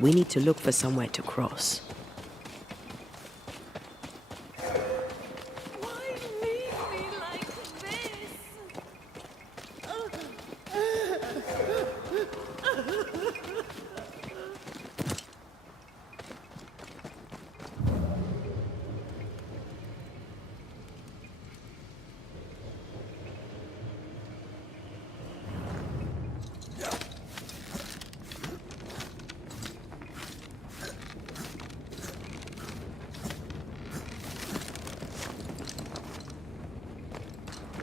We need to look for somewhere to cross. Why leave me like this?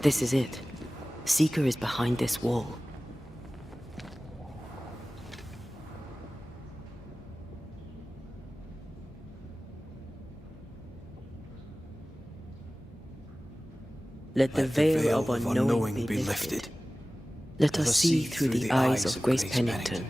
This is it. Seeker is behind this wall. Let the veil of unknowing be lifted. Let us see through the eyes of Grace Pennington.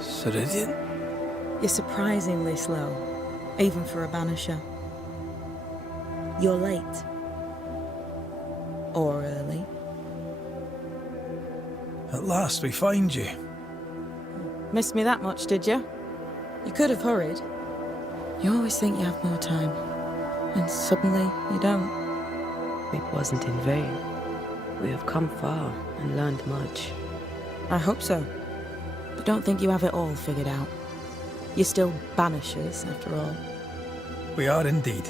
Ceridian? You're surprisingly slow, even for a Banisher. You're late. Or early. At last we find you. Missed me that much, did you? You could have hurried. You always think you have more time, and suddenly you don't. It wasn't in vain. We have come far and learned much. I hope so. But don't think you have it all figured out. You're still Banishers, after all. We are indeed,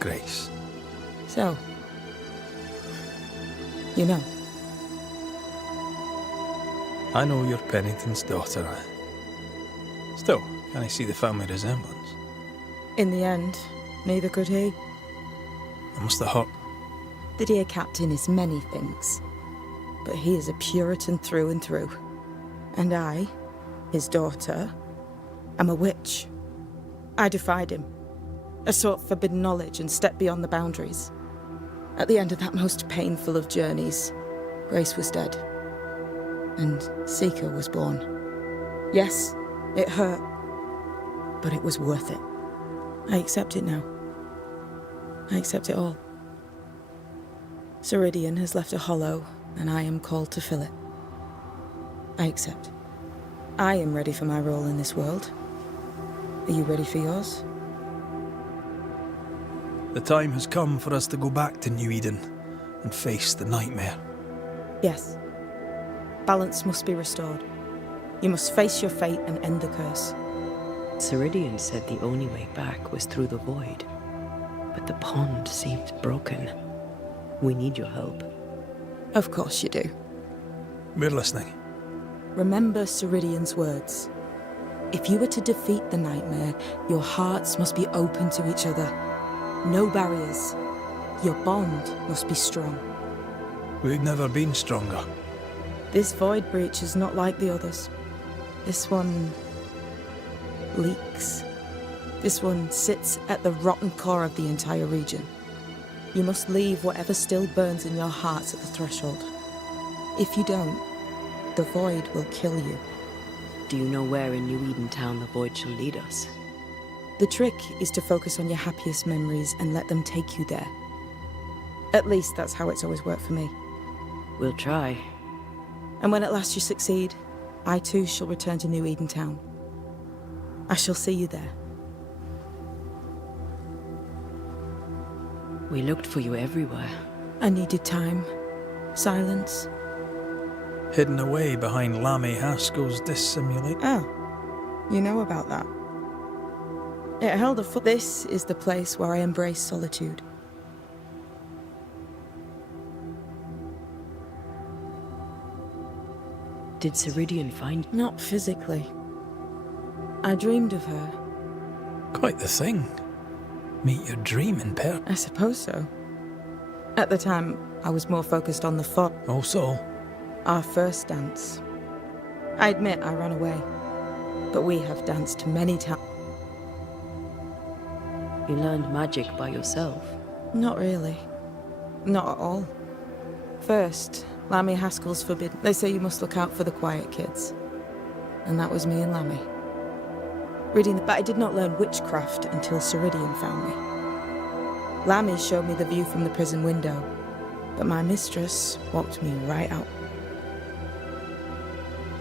Grace. So, you know. I know you're Pennington's daughter. Still, can I see the family resemblance? In the end, neither could he. It must have hurt. The dear captain is many things, but he is a Puritan through and through. And I, his daughter, am a witch. I defied him. I sought forbidden knowledge and stepped beyond the boundaries. At the end of that most painful of journeys, Grace was dead. And Seeker was born. Yes, it hurt, but it was worth it. I accept it now. I accept it all. Ceridian has left a hollow, and I am called to fill it. I accept. I am ready for my role in this world. Are you ready for yours? The time has come for us to go back to New Eden and face the nightmare. Yes. Balance must be restored. You must face your fate and end the curse. Ceridian said the only way back was through the void. But the pond seemed broken. We need your help. Of course you do. We're listening. Remember Ceridian's words. If you were to defeat the nightmare, your hearts must be open to each other. No barriers. Your bond must be strong. We've never been stronger. This void breach is not like the others. This one leaks. This one sits at the rotten core of the entire region. You must leave whatever still burns in your hearts at the threshold. If you don't, the void will kill you. Do you know where in New Eden Town the void shall lead us? The trick is to focus on your happiest memories and let them take you there. At least that's how it's always worked for me. We'll try. And when at last you succeed, I too shall return to New Eden Town. I shall see you there. We looked for you everywhere. I needed time, silence. Hidden away behind Lammy Haskell's dissimulate. Oh, you know about that. It held a foot. This is the place where I embrace solitude. Did Ceridian find you? Not physically. I dreamed of her. Quite the thing. Meet your dream in person. I suppose so. At the time, I was more focused on the fog. Also, Our first dance. I admit I ran away, but we have danced many times. You learned magic by yourself. Not really. Not at all. First, Lammy Haskell's forbidden. They say you must look out for the quiet kids. And that was me and Lammy. But I did not learn witchcraft until Ceridian found me. Lammy showed me the view from the prison window, but my mistress walked me right out.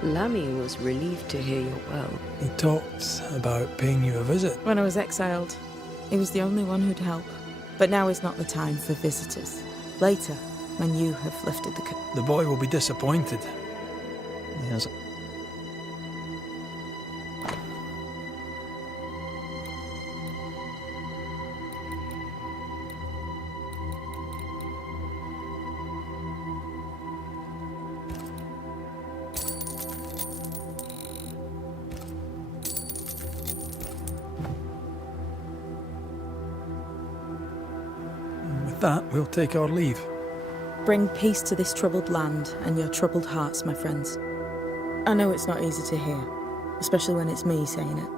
Lammy was relieved to hear you're well. He talked about paying you a visit. When I was exiled, he was the only one who'd help. But now is not the time for visitors. Later, when you have lifted the curse. The boy will be disappointed. Yes. With that, we'll take our leave. Bring peace to this troubled land and your troubled hearts, my friends. I know it's not easy to hear, especially when it's me saying it.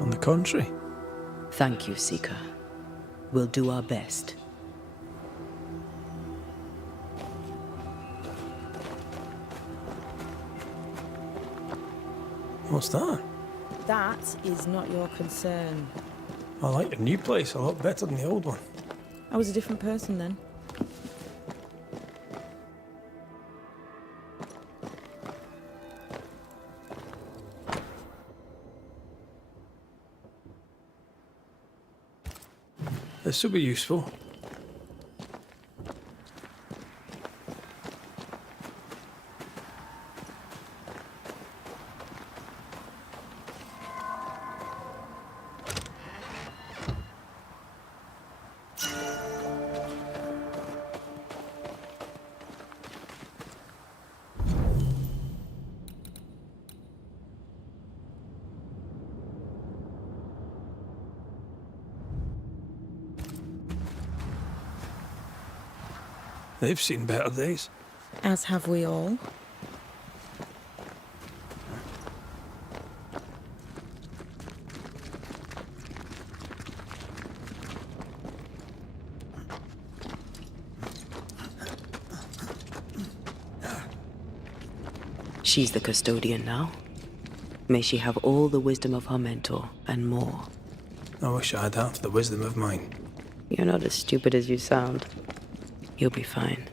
On the contrary. Thank you, Seeker. We'll do our best. What's that? That is not your concern. I like your new place a lot better than the old one. I was a different person then. This will be useful. They've seen better days. As have we all. She's the custodian now. May she have all the wisdom of her mentor and more. I wish I had half the wisdom of mine. You're not as stupid as you sound. You'll be fine.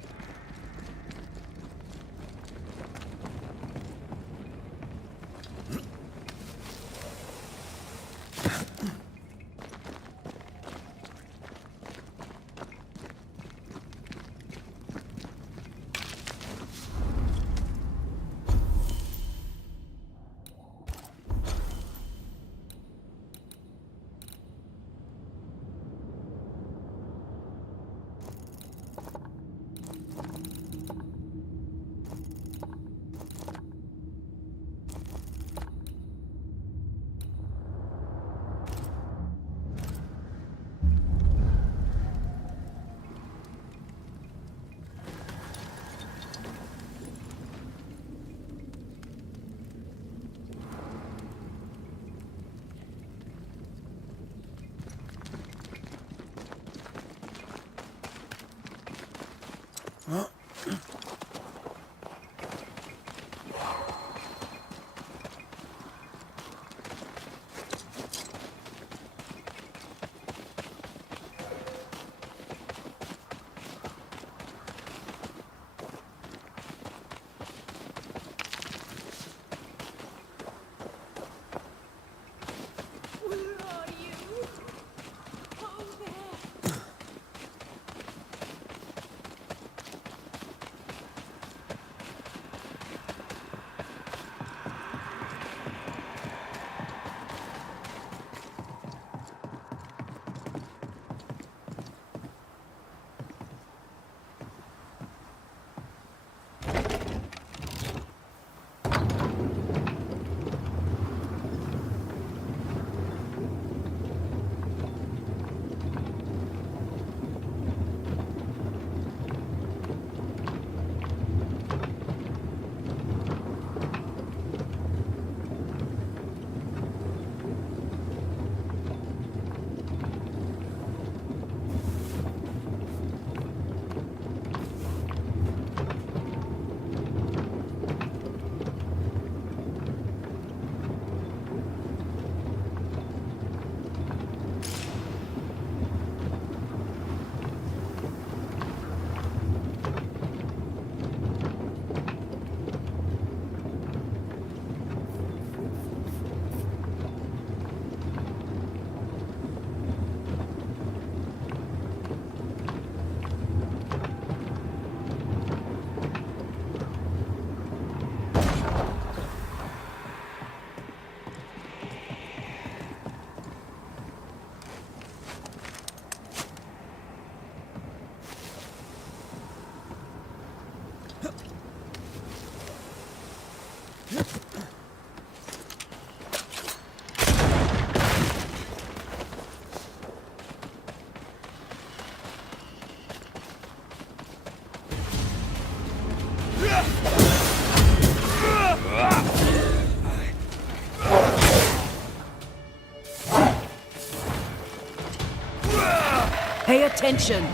Pay attention!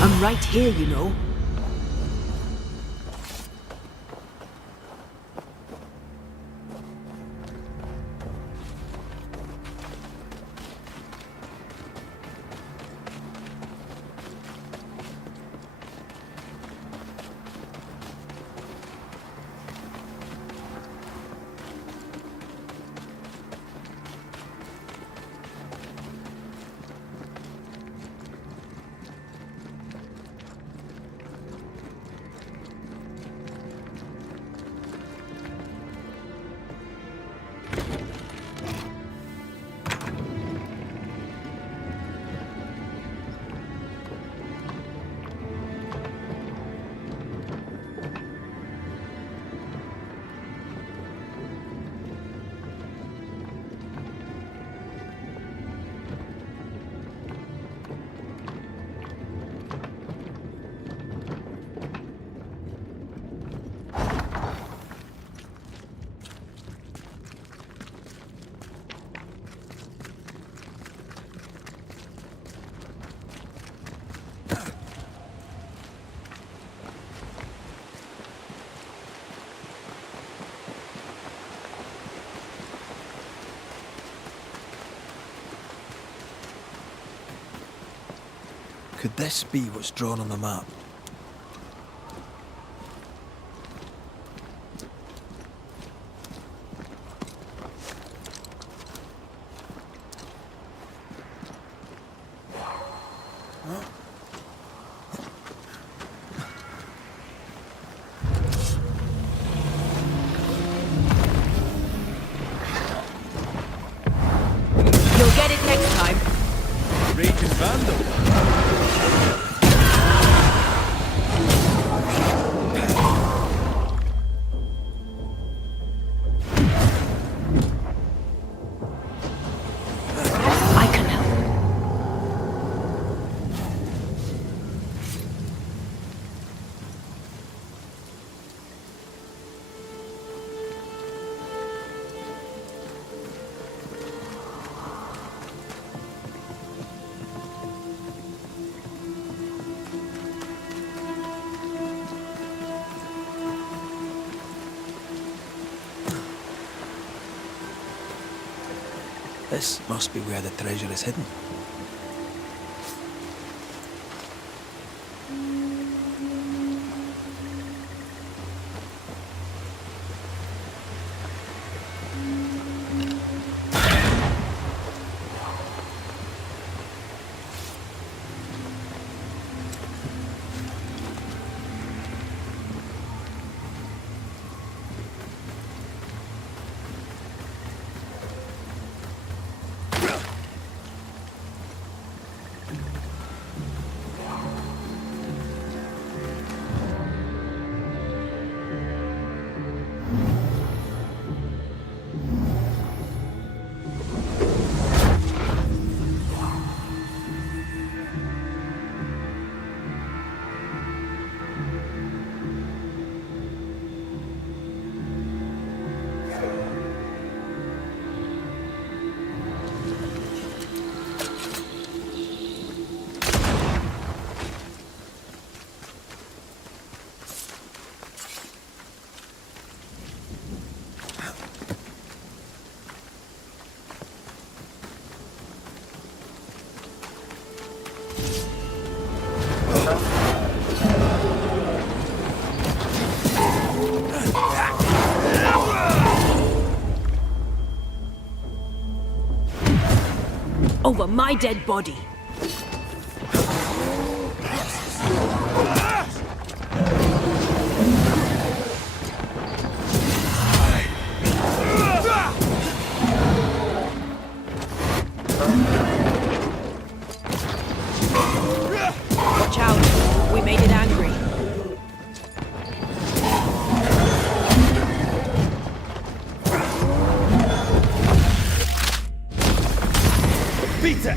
I'm right here, you know. Could this be what's drawn on the map? You'll get it next time. Raging Vandal. I can help. This must be where the treasure is hidden. Over my dead body. Watch out. We made it angry. Peter!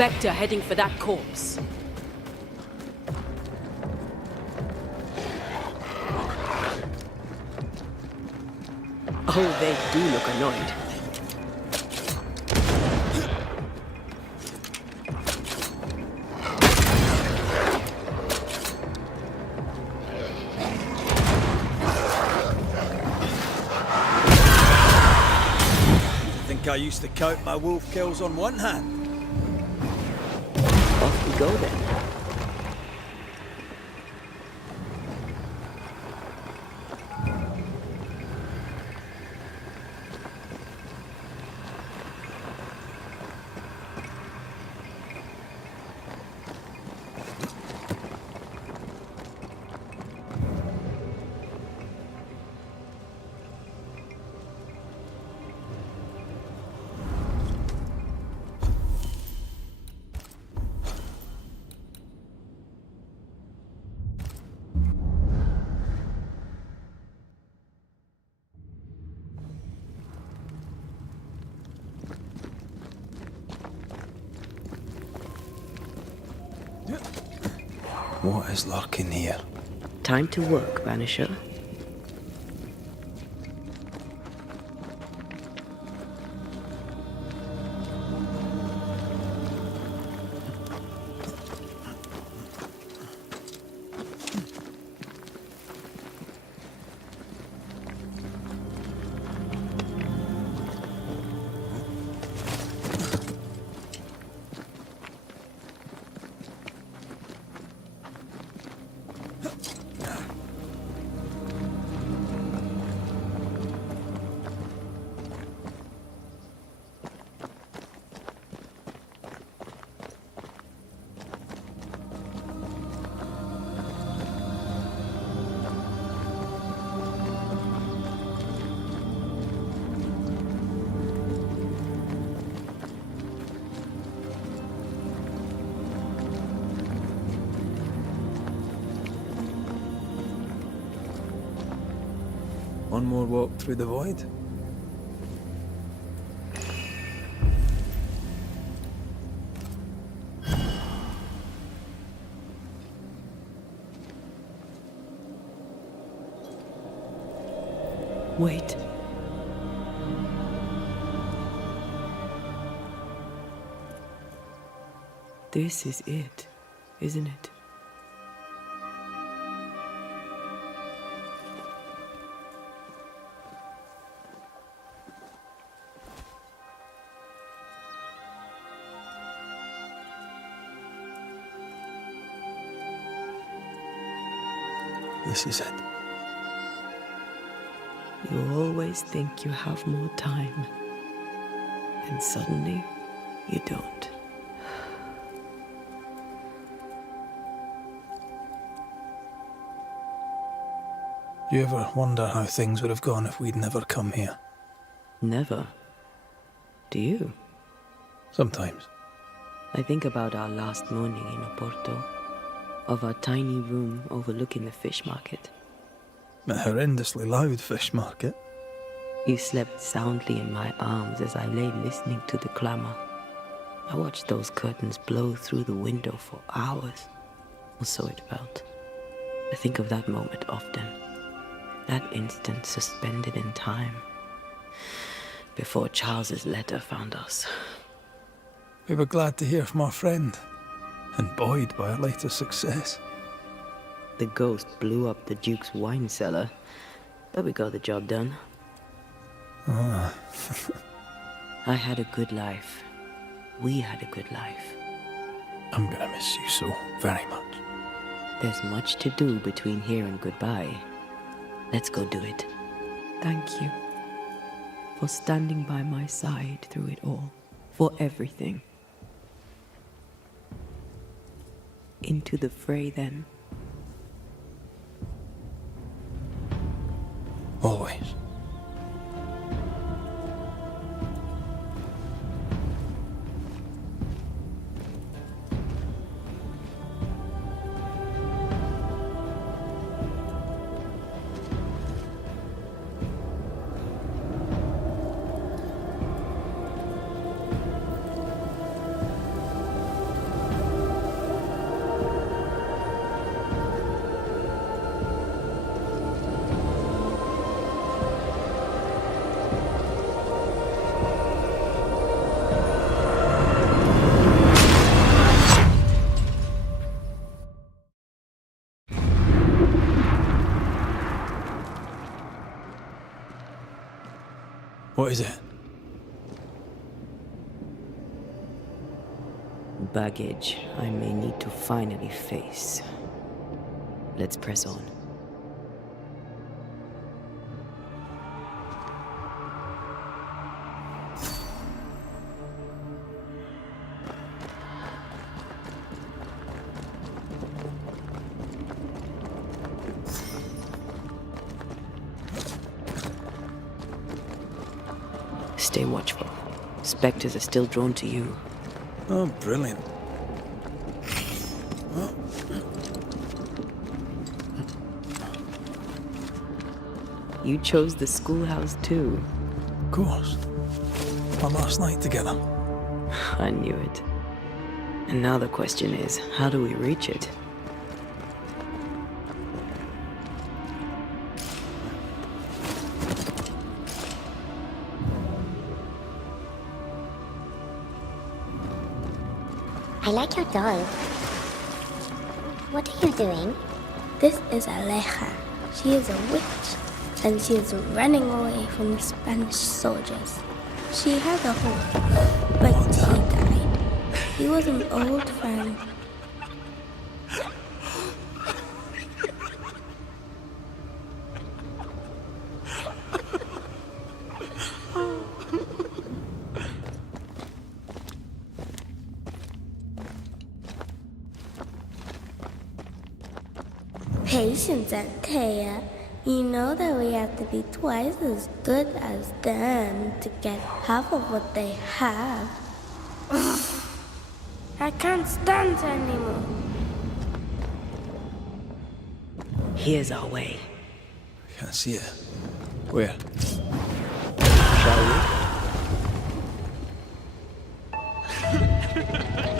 Spectre heading for that corpse. Oh, they do look annoyed. I think I used to count my wolf kills on one hand. Off we go then. What is lurking here? Time to work, Banisher. one more walk through the void. Wait. This is it, isn't it? This is it. You always think you have more time, and suddenly you don't. Do you ever wonder how things would have gone if we'd never come here? Never. Do you? Sometimes. I think about our last morning in Oporto, of our tiny room overlooking the fish market. A horrendously loud fish market. You slept soundly in my arms as I lay listening to the clamor. I watched those curtains blow through the window for hours, or so it felt. I think of that moment often, that instant suspended in time, before Charles's letter found us. We were glad to hear from our friend, and buoyed by our latest success. The ghost blew up the Duke's wine cellar, but we got the job done. Ah. I had a good life. We had a good life. I'm gonna miss you so very much. There's much to do between here and goodbye. Let's go do it. Thank you for standing by my side through it all, for everything. Into the fray, then. Always. What is it? Baggage I may need to finally face. Let's press on. Stay watchful. Spectres are still drawn to you. Oh, brilliant. You chose the schoolhouse too. Of course. Our last night together. I knew it. And now the question is, how do we reach it? I like your dog. What are you doing? This is Aleja. She is a witch, and she is running away from the Spanish soldiers. She had a hope, but he died. He was an old friend. Patience, Antea. You know that we have to be twice as good as them to get half of what they have. I can't stand anymore. Here's our way. I can't see it. Where? Shall we?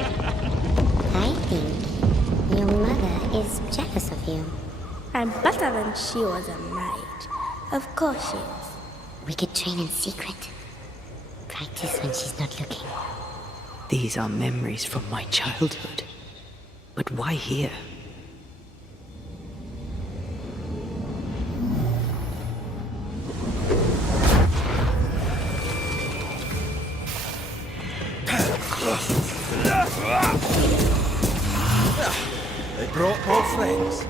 I think your mother is jealous of you. I'm better than she was a mage. Of course she is. We could train in secret. Practice when she's not looking. These are memories from my childhood. But why here? They brought more friends.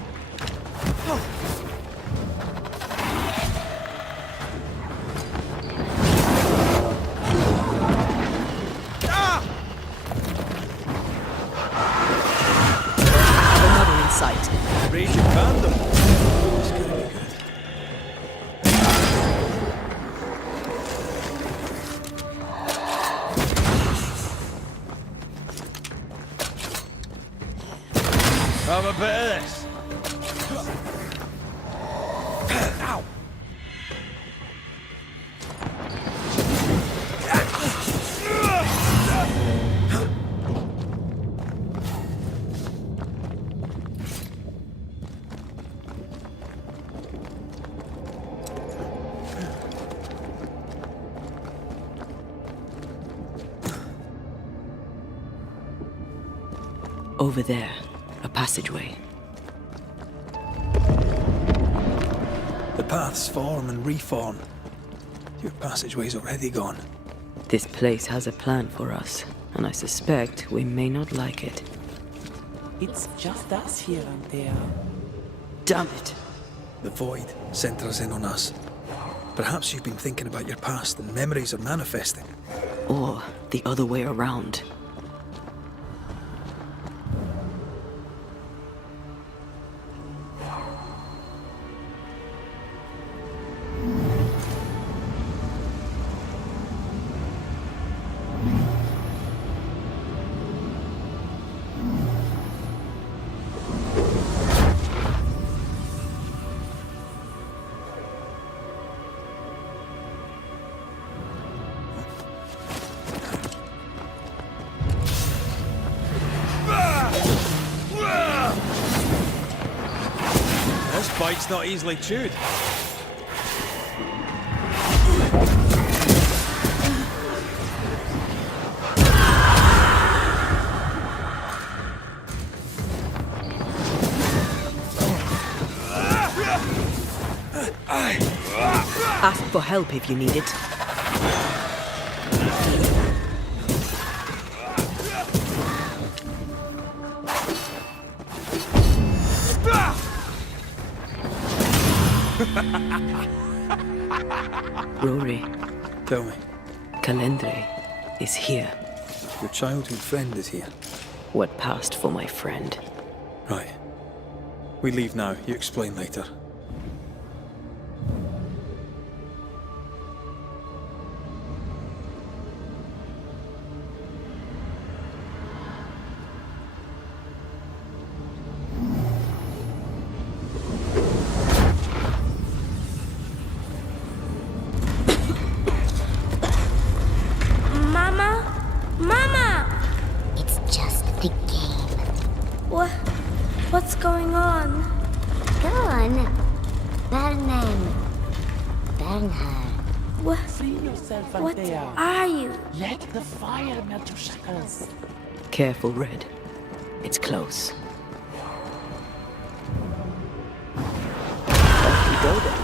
Another in sight. Raise your candle. It's gonna be good. Have a bit of this. Ow. Over there, a passageway. The paths form and reform. Your passageway's already gone. This place has a plan for us, and I suspect we may not like it. It's just us here, Antea. Damn it! The void centers in on us. Perhaps you've been thinking about your past and memories are manifesting. Or the other way around. This bite's not easily chewed. Ask for help if you need it. Rory, Tell me, Calendre is here. your childhood friend is here. What passed for my friend? Right. We leave now. You explain later. Mama? Mama! It's just the game. What's going on? Go on. Burn them. Burn her. Free yourself, What Antea. are you? Let the fire melt your shackles. Careful, Red. It's close. Off you go then.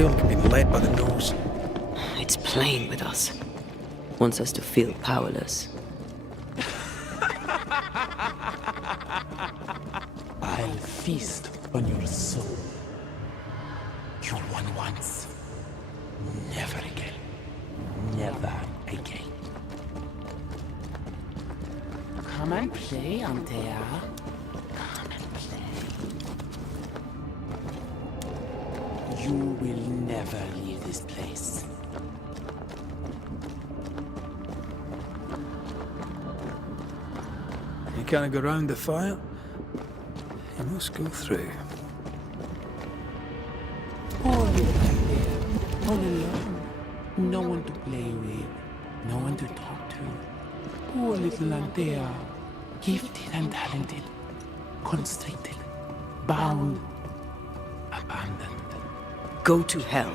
feel like I'm being led by the nose. It's playing with us. Wants us to feel powerless. I'll feast on your soul. You won once. Never again. Never again. Come and play, Antea. Come and play. You will never leave this place. You can't go round the fire. You must go through. Poor little Antea, all alone. No one to play with, no one to talk to. Poor little Antea, gifted and talented, constricted, bound, abandoned. Go to hell.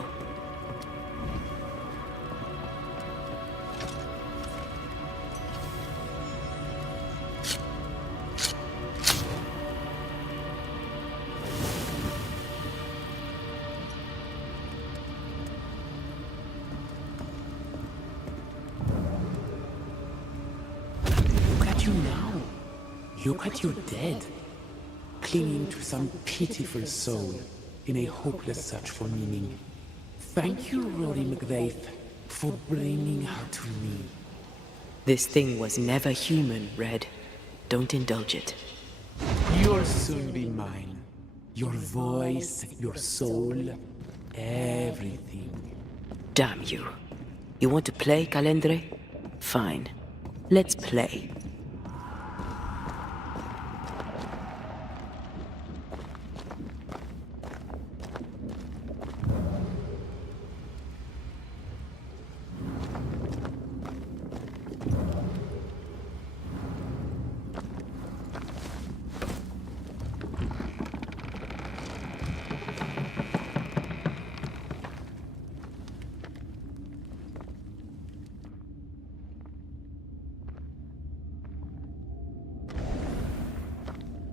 Look at you now. Look at you dead, clinging to some pitiful soul in a hopeless search for meaning. Thank you, Rory Raith, for bringing her to me. This thing was never human, Red. Don't indulge it. You'll soon be mine. Your voice, your soul, everything. Damn you. You want to play, Calendre? Fine. Let's play.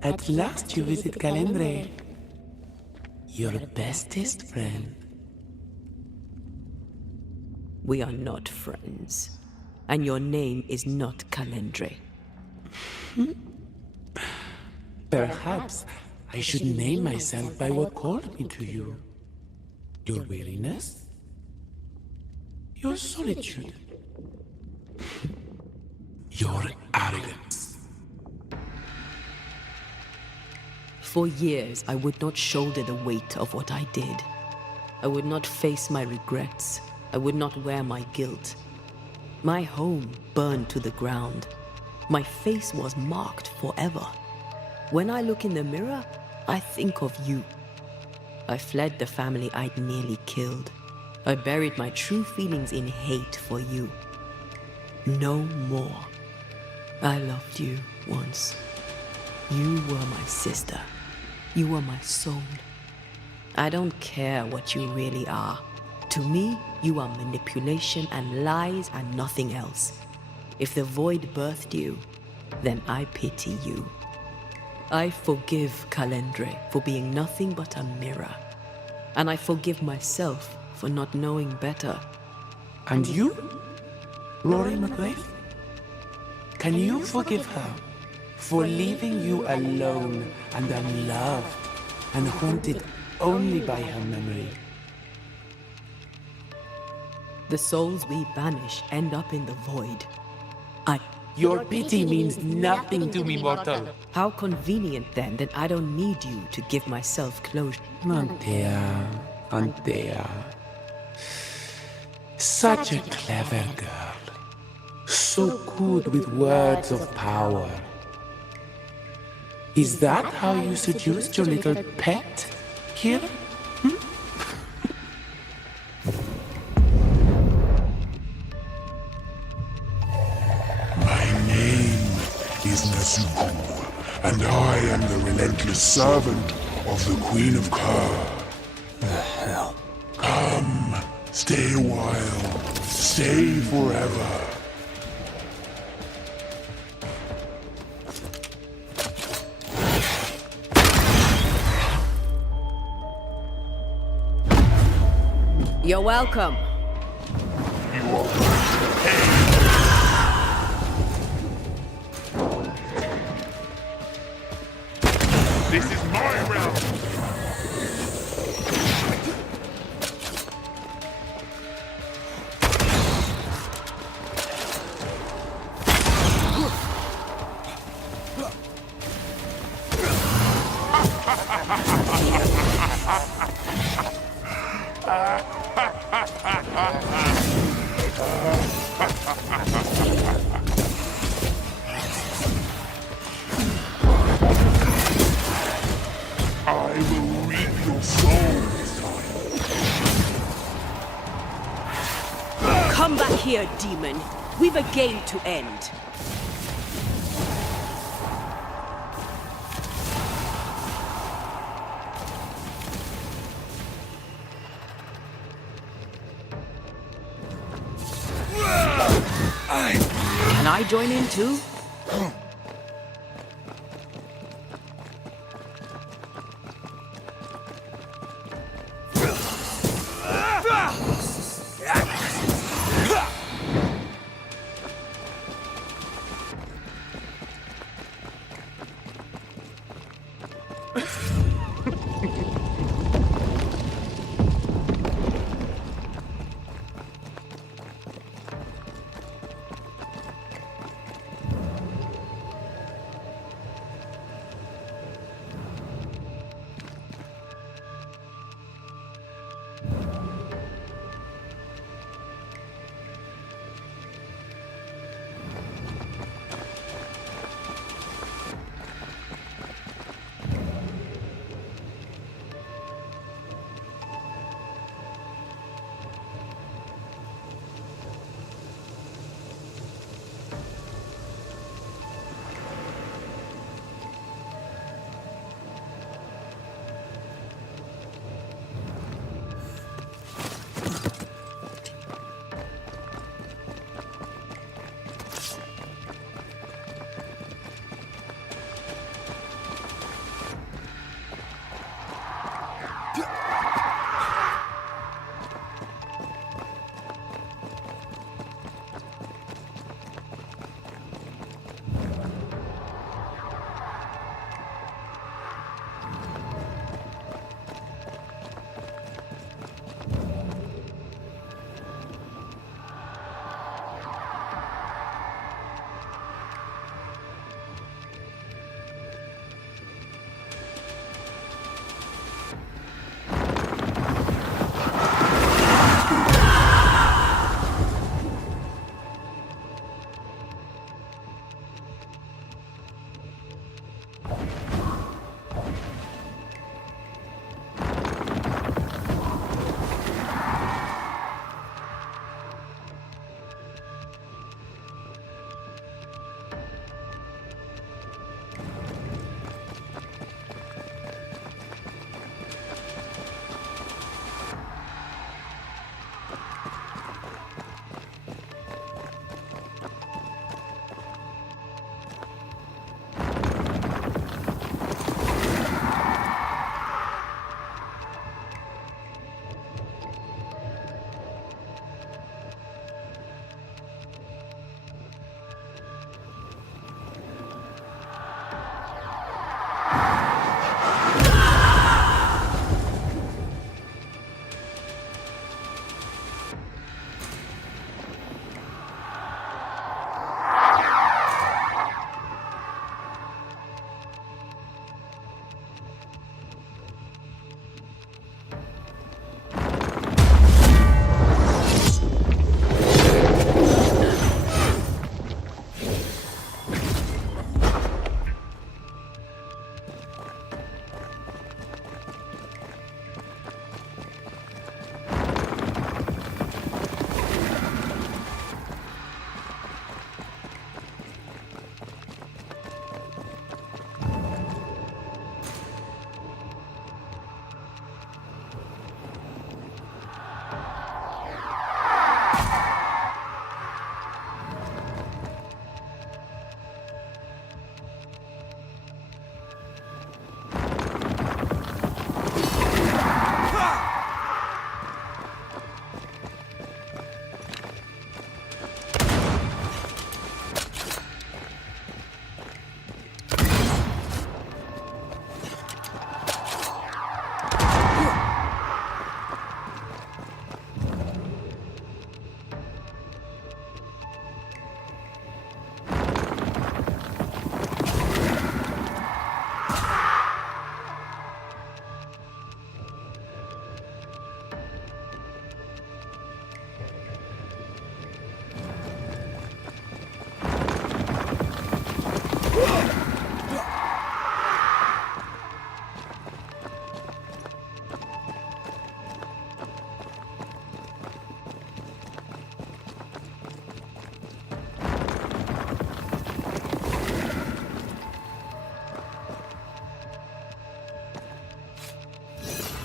At last you visit Calendre, your bestest friend. We are not friends. And your name is not Calendre. Perhaps I should name myself by what called me to you. Your weariness? Your solitude? Your arrogance? For years, I would not shoulder the weight of what I did. I would not face my regrets. I would not wear my guilt. My home burned to the ground. My face was marked forever. When I look in the mirror, I think of you. I fled the family I'd nearly killed. I buried my true feelings in hate for you. No more. I loved you once. You were my sister. You were my soul. I don't care what you really are. To me, you are manipulation and lies and nothing else. If the void birthed you, then I pity you. I forgive Calendre for being nothing but a mirror. And I forgive myself for not knowing better. And you, Rory McGrath? Can you forgive her for leaving you alone and unloved and haunted only by her memory? The souls we banish end up in the void. Your pity means nothing to me, mortal. How convenient then that I don't need you to give myself closure. Antea, Antea. Such a clever girl. So good with words of power. Is that how you seduced your little pet here? My name is Nezuko, and I am the relentless servant of the Queen of Kerr. The hell? Come, stay a while, stay forever. You're welcome. You are This is my realm! I will reap your soul this time. Come back here, demon. We've a game to end. Can I join in too?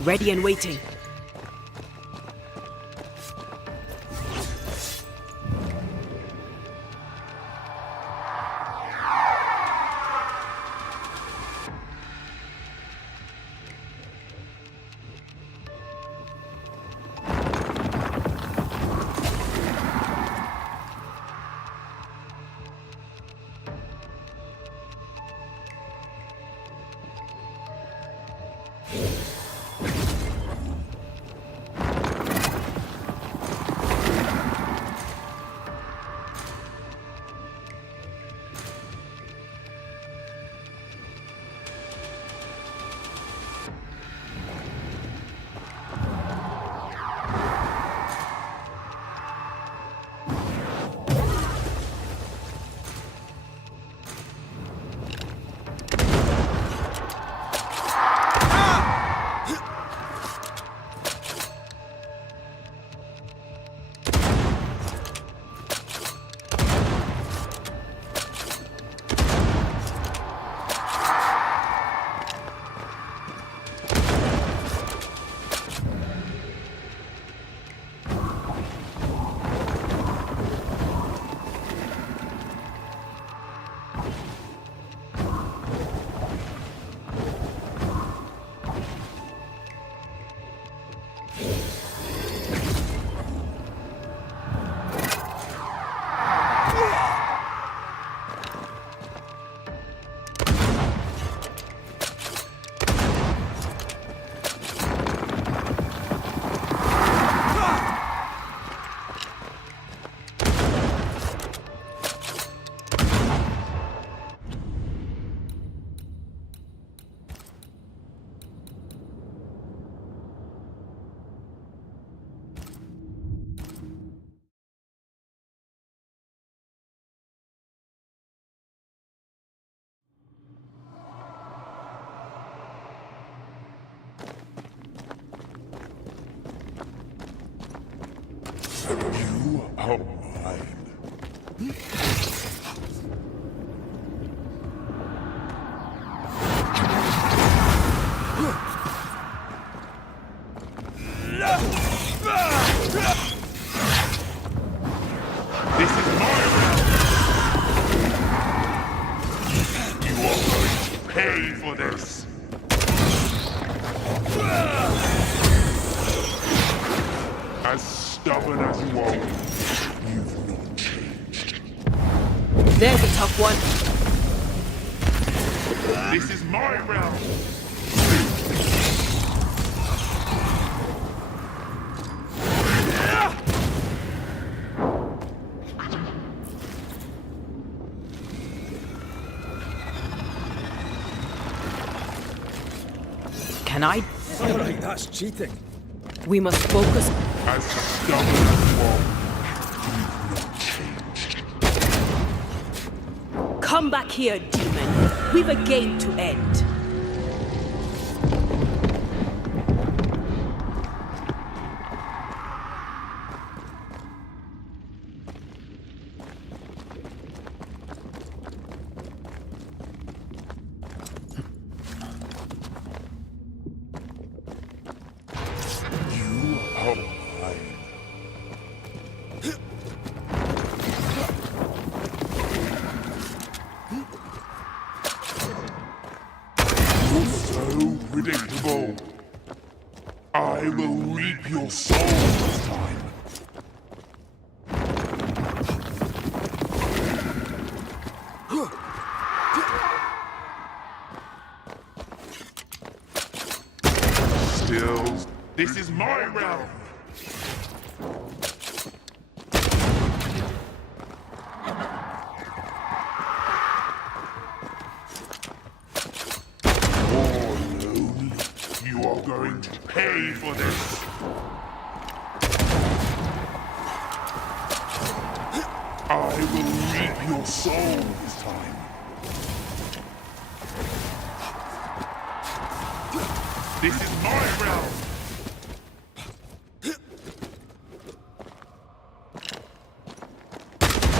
Ready and waiting. You are mine. This is my realm. You are going to pay for this. As stubborn as you are, you've not changed. There's a tough one. This is my realm. Can I? Alright, that's cheating. We must focus. As stubborn as you are, you've not changed. Come back here, demon. We've a game to end. Predictable. I will reap your soul this time. Still, this is my realm. Going to pay for this. I will reap your soul this time. This is my realm.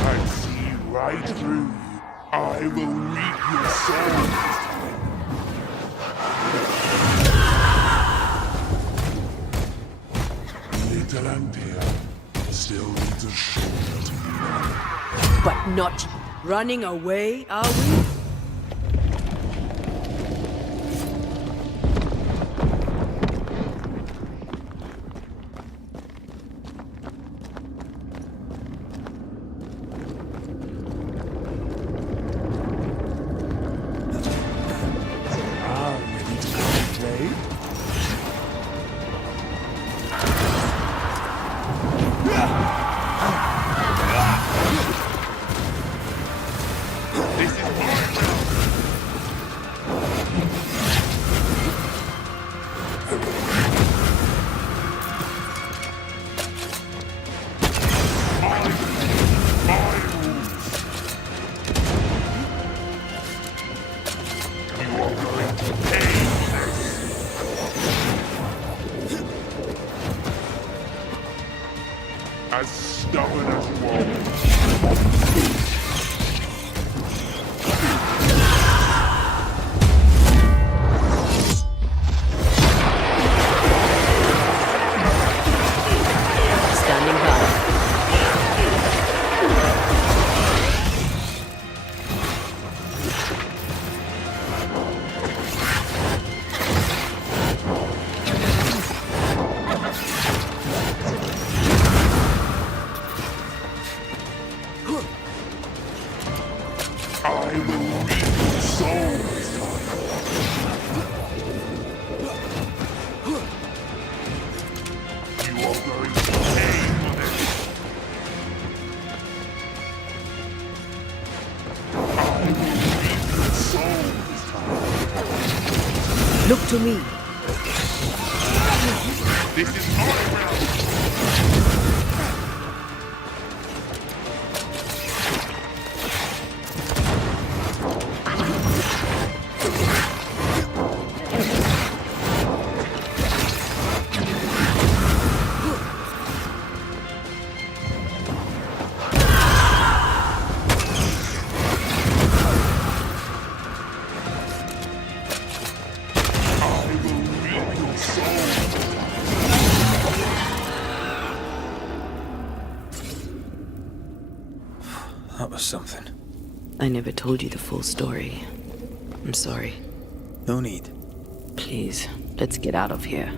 I see right through you. I will reap your soul this time. Little Antea still needs a shoulder to be on. But not running away, are we? Ready to play? This is my realm. As stubborn as you are. Standing by. I will reap your soul this time. You are going to pay for this. I will reap your soul this time. Look to me. This is my realm. I will reap your soul. That was something. I never told you the full story. I'm sorry. No need. Please, let's get out of here.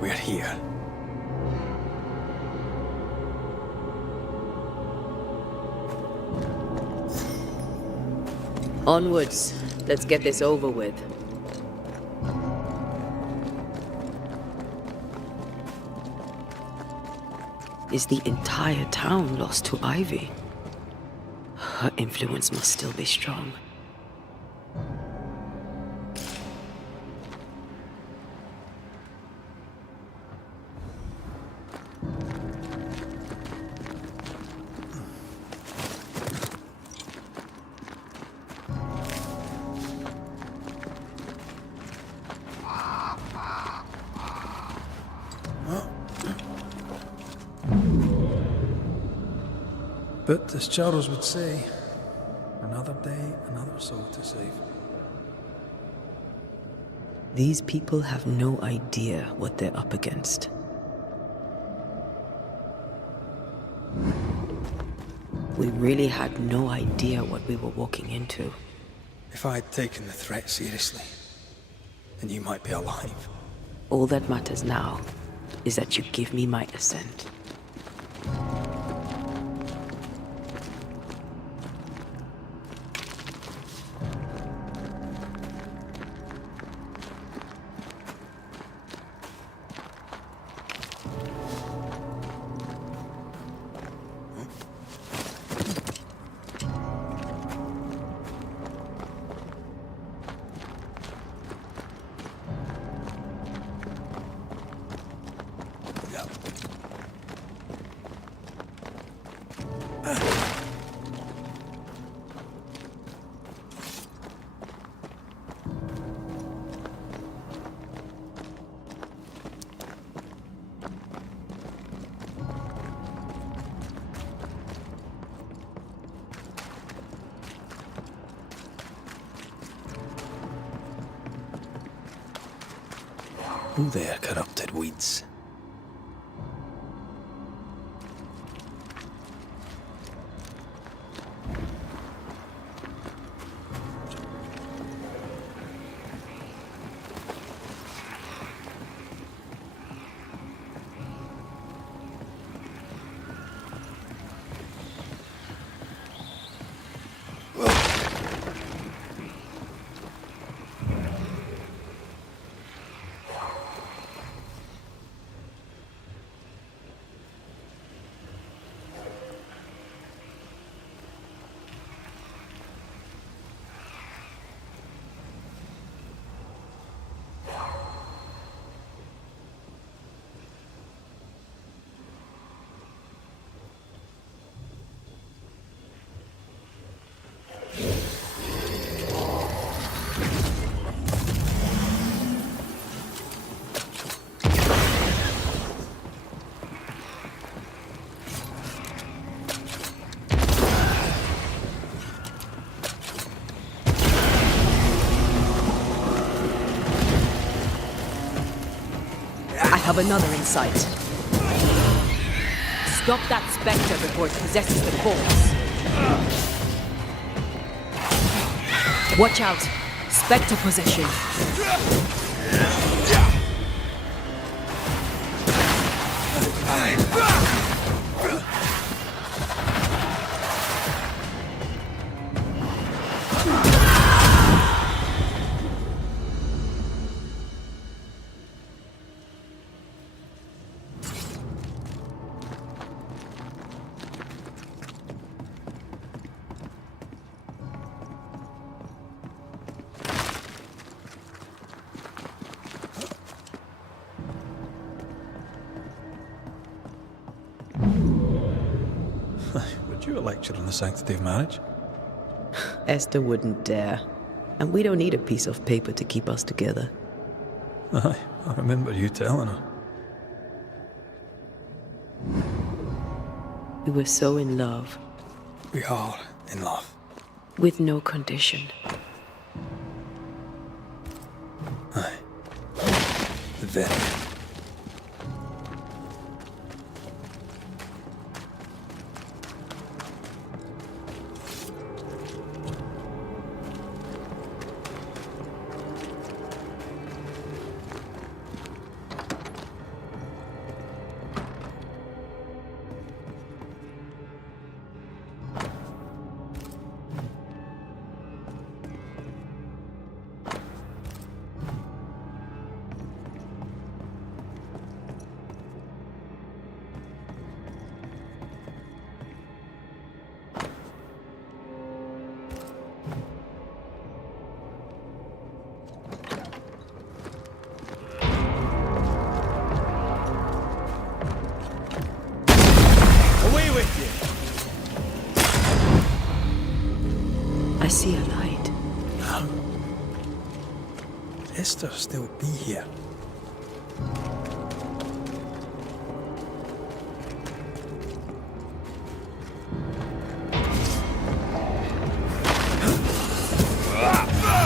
We're here. Onwards. Let's get this over with. Is the entire town lost to Ivy? Her influence must still be strong. But as Charles would say, another day, another soul to save. These people have no idea what they're up against. We really had no idea what we were walking into. If I had taken the threat seriously, then you might be alive. All that matters now is that you give me my assent. Oh there, corrupted weeds. I have another in sight. Stop that spectre before it possesses the corpse. Watch out! Spectre possession. Would you a lecture on the sanctity of marriage? Esther wouldn't dare. And we don't need a piece of paper to keep us together. Aye, I remember you telling her. We were so in love, We are in love. with no condition. Aye. Very. Away with you! I see a light. Esther still be here.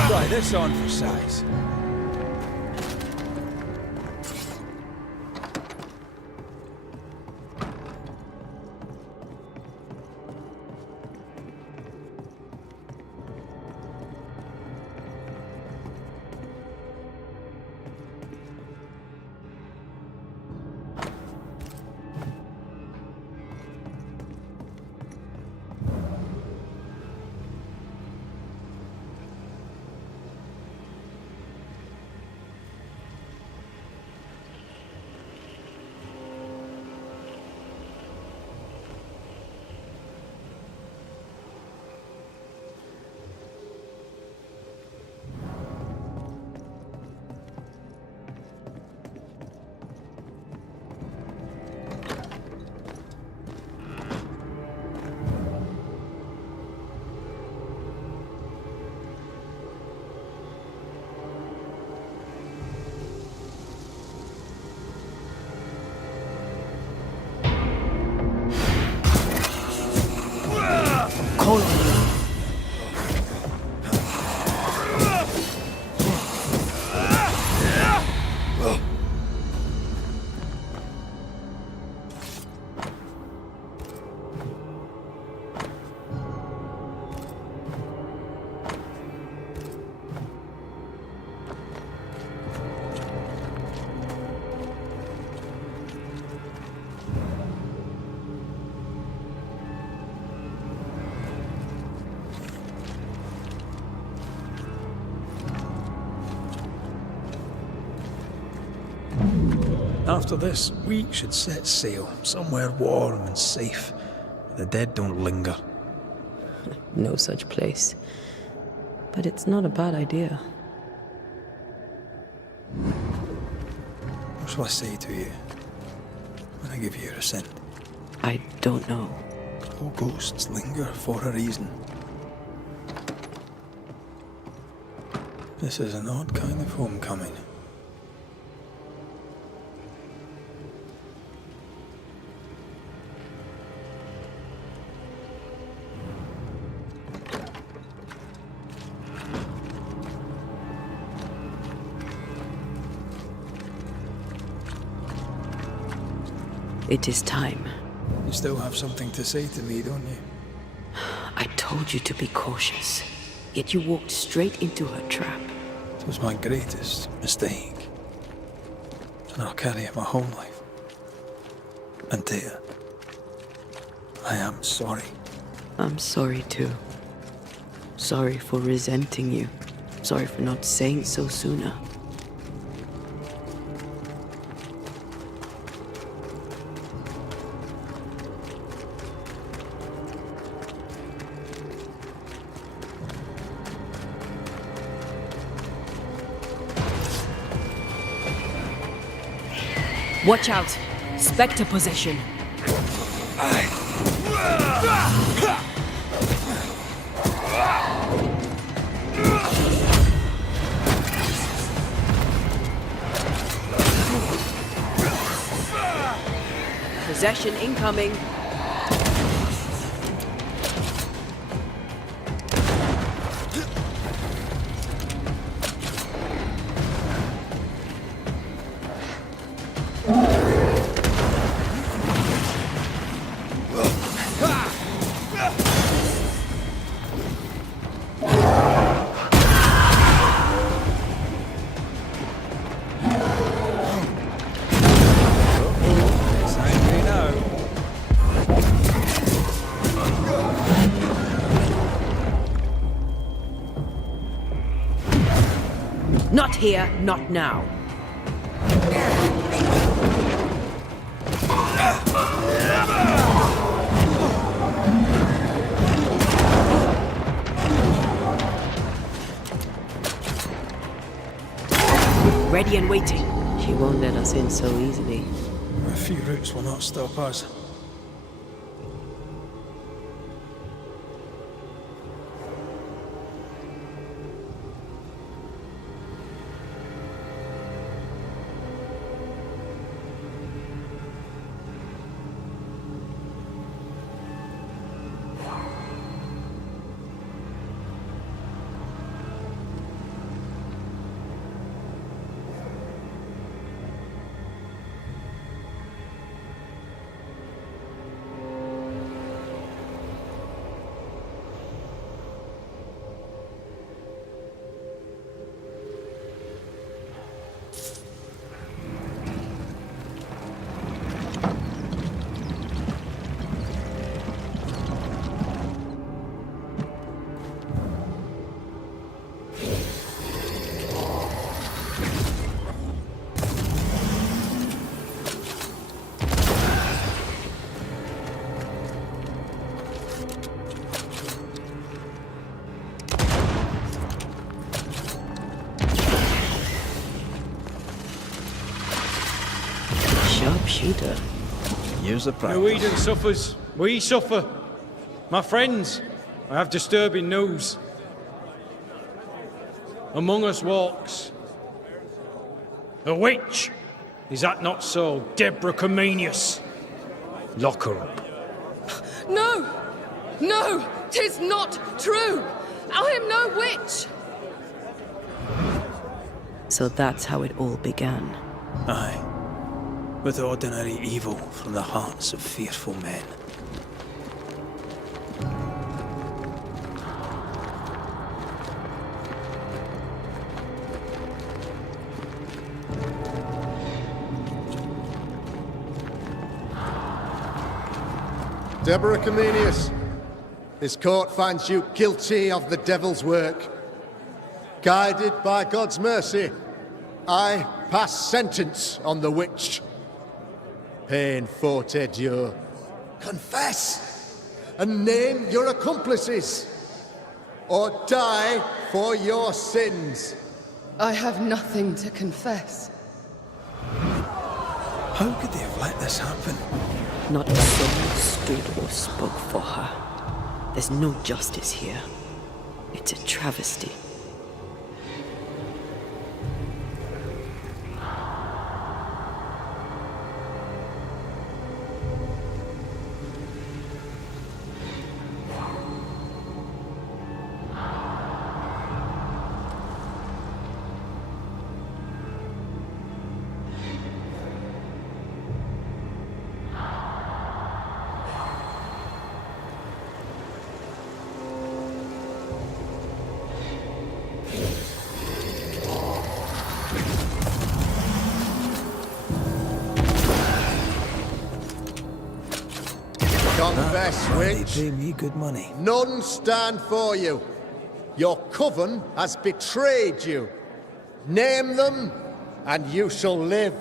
Try this on for size. After this, we should set sail somewhere warm and safe. The dead don't linger. No such place. But it's not a bad idea. What shall I say to you when I give you your assent? I don't know. All ghosts linger for a reason. This is an odd kind of homecoming. It is time. You still have something to say to me, don't you? I told you to be cautious, yet you walked straight into her trap. It was my greatest mistake. And I'll carry it my whole life. Antea, I am sorry. I'm sorry too. Sorry for resenting you. Sorry for not saying so sooner. Watch out! Spectre possession. Possession incoming. Not here, not now. Ready and waiting. She won't let us in so easily. A few routes will not stop us. Sharpshooter. Use the practice. No Eden suffers. We suffer. My friends, I have disturbing news. Among us walks a witch. Is that not so, Deborah Comenius? Lock her up. No! No! 'Tis not true! I am no witch! So that's how it all began. Aye. With ordinary evil from the hearts of fearful men. Deborah Comenius, this court finds you guilty of the devil's work. Guided by God's mercy, I pass sentence on the witch. Pain forte Dieu. Confess and name your accomplices, or die for your sins. I have nothing to confess. How could they have let this happen? Not a soul stood or spoke for her. There's no justice here. It's a travesty. Confess, They witch. pay me good money. None stand for you. Your coven has betrayed you. Name them, and you shall live.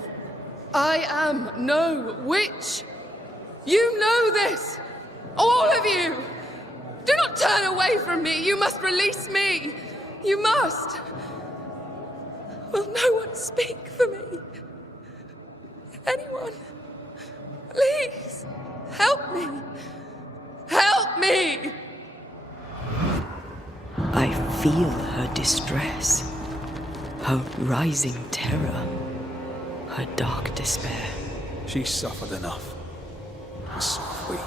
I am no witch. You know this. All of you. Do not turn away from me. You must release me. You must. Will no one speak for me? Anyone? Please. Help me. Help me! I feel her distress, her rising terror, her dark despair. She's suffered enough. And so have we.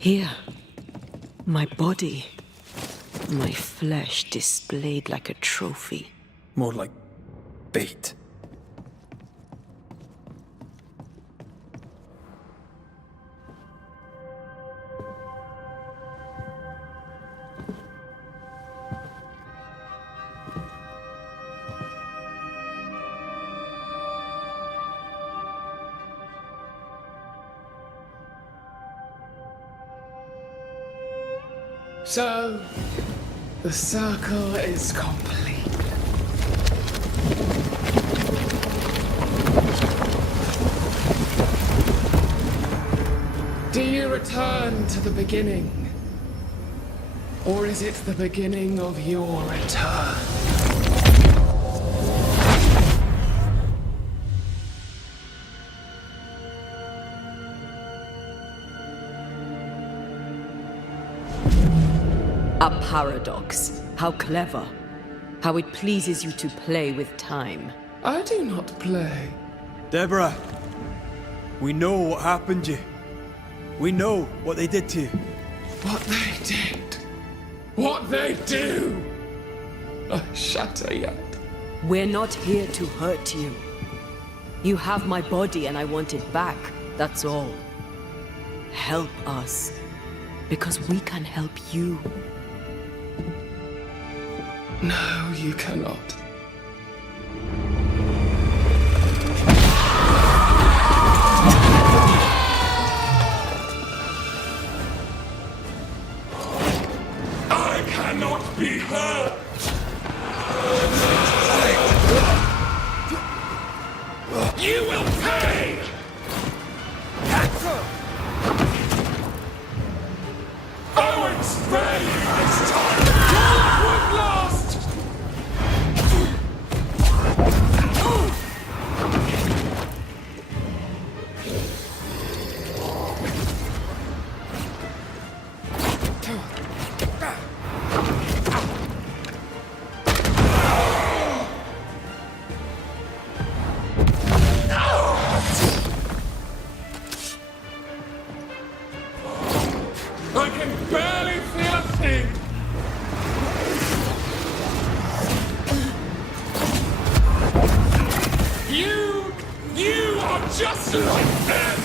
Here, my body, my flesh displayed like a trophy. More like bait. So, the circle is complete. Do you return to the beginning? Or is it the beginning of your return? A paradox. How clever. How it pleases you to play with time. I do not play. Deborah, we know what happened to you. We know what they did to you. What they did. What they do. I shatter yet. We're not here to hurt you. You have my body and I want it back. That's all. Help us. Because we can help you. No, you cannot. I cannot be hurt! You will pay! Oh, it's ready this time! Don't look lost! I can barely feel a thing! You are just like them!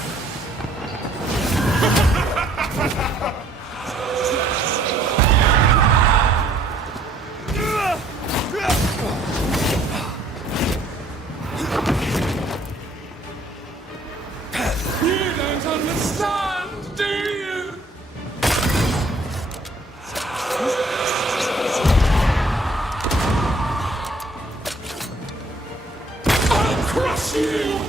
crush you!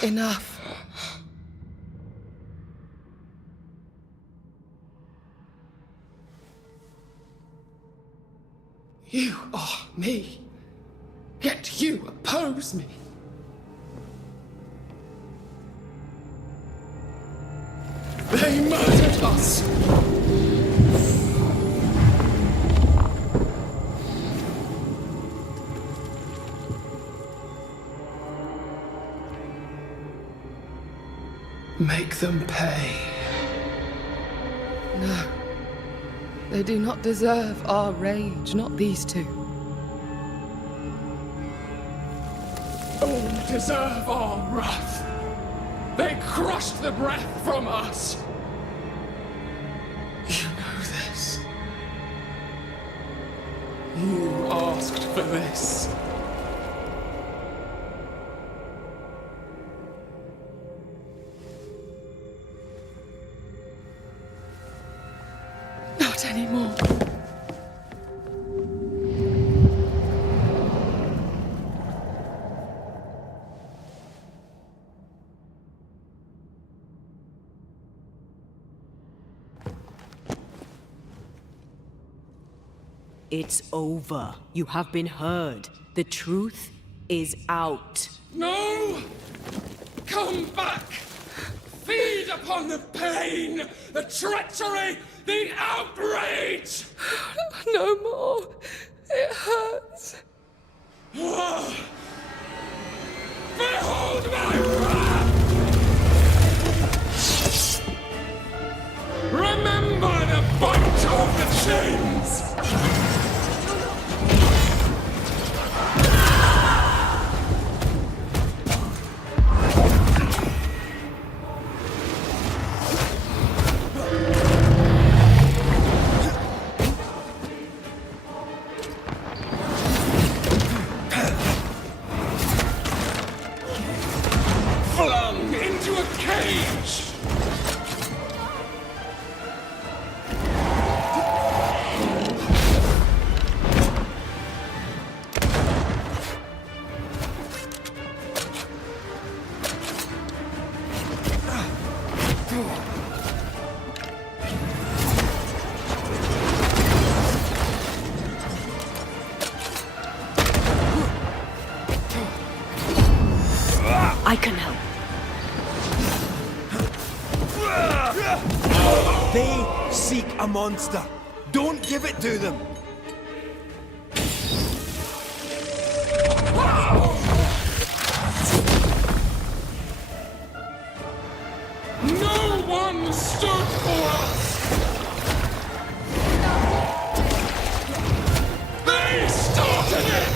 Enough. You are me, yet you oppose me. They murdered us. Make them pay. No. They do not deserve our rage, not these two. All deserve our wrath. They crushed the breath from us. You know this. You asked for this. Not anymore. It's over. You have been heard. The truth is out. No! Come back! Feed upon the pain, the treachery, the outrage! No more. It hurts. Behold my wrath! Remember the bite of the chains! Flung into a cage! I can help. They seek a monster. Don't give it to them. No one stood for us! They started it!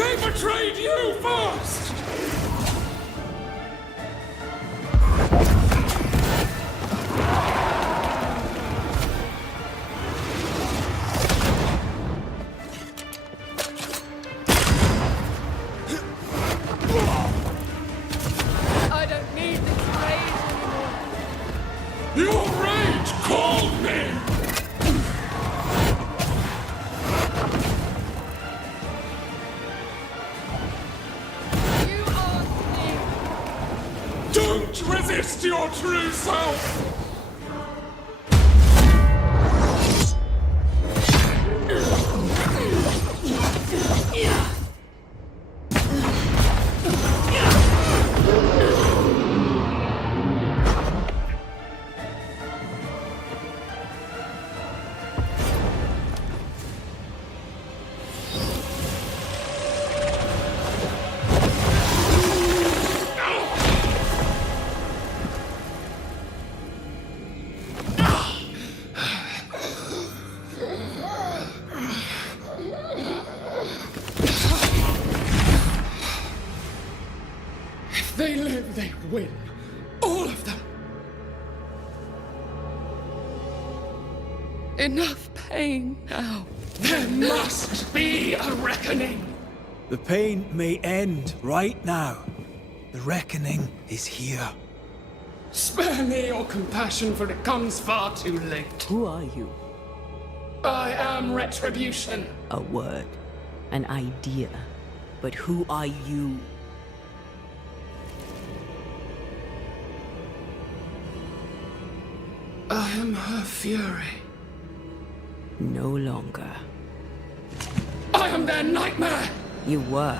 They betrayed you first! I don't need this rage anymore. Your rage called me! You asked me. Don't resist your true self! If they live, they win. All of them. Enough pain now. There must be a reckoning. The pain may end right now. The reckoning is here. Spare me your compassion, for it comes far too late. Who are you? I am Retribution. A word. An idea. But who are you? I am her fury. No longer. I am their nightmare! You were.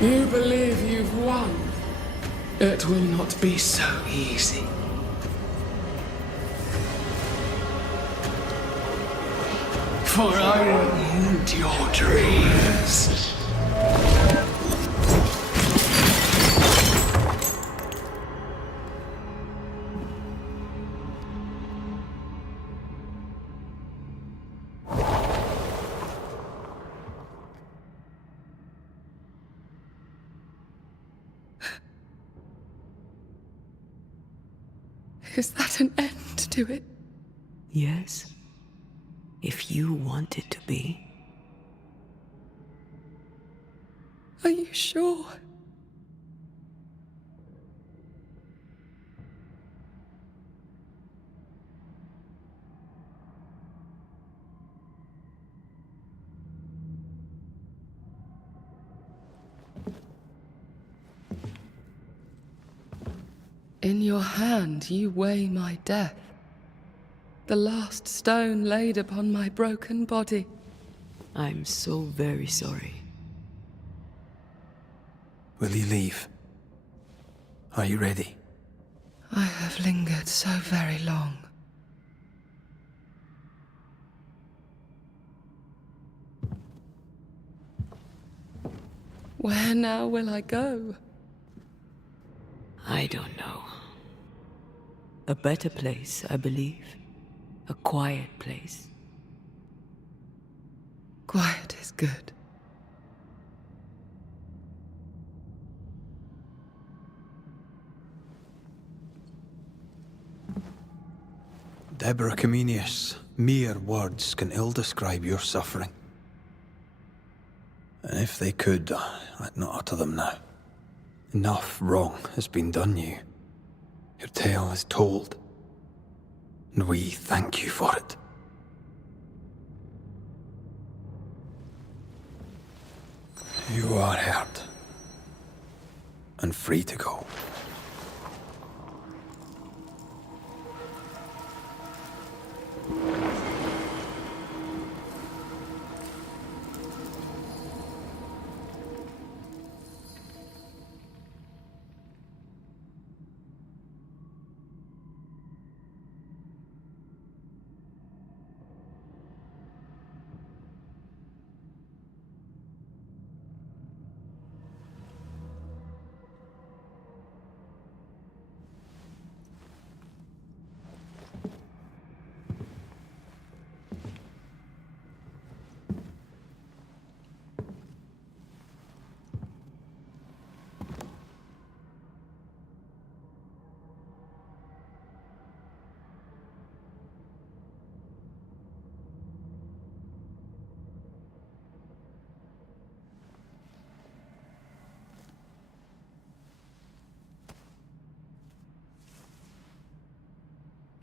You believe you've won. It will not be so easy. For I will end your dreams. Is that an end to it? Yes. If you want it to be. Are you sure? In your hand you weigh my death, the last stone laid upon my broken body. I'm so very sorry. Will you leave? Are you ready? I have lingered so very long. Where now will I go? I don't know. A better place, I believe. A quiet place. Quiet is good. Deborah Comenius, mere words can ill describe your suffering. And if they could, I'd not utter them now. Enough wrong has been done you. Your tale is told. And we thank you for it. You are hurt. And free to go.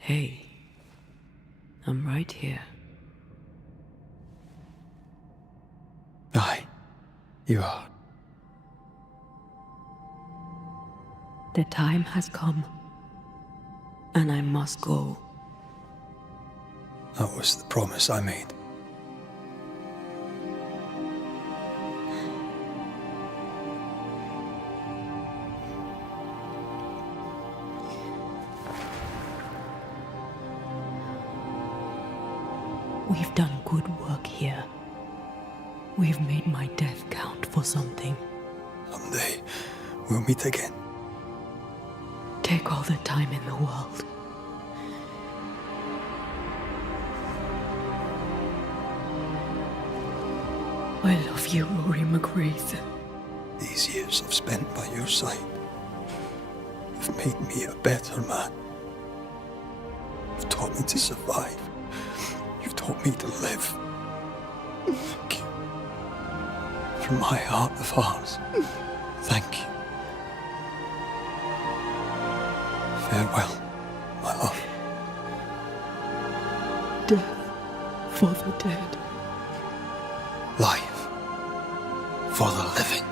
Hey, I'm right here. Aye, you are. The time has come, and I must go. That was the promise I made. We've done good work here. We've made my death count for something. Someday, we'll meet again. Take all the time in the world. I love you, Rory McGrath. These years I've spent by your side have made me a better man. You've taught me to survive. You've taught me to live. Thank you. From my heart of hearts, thank you. Farewell, my love. Death for the dead. Life for the living.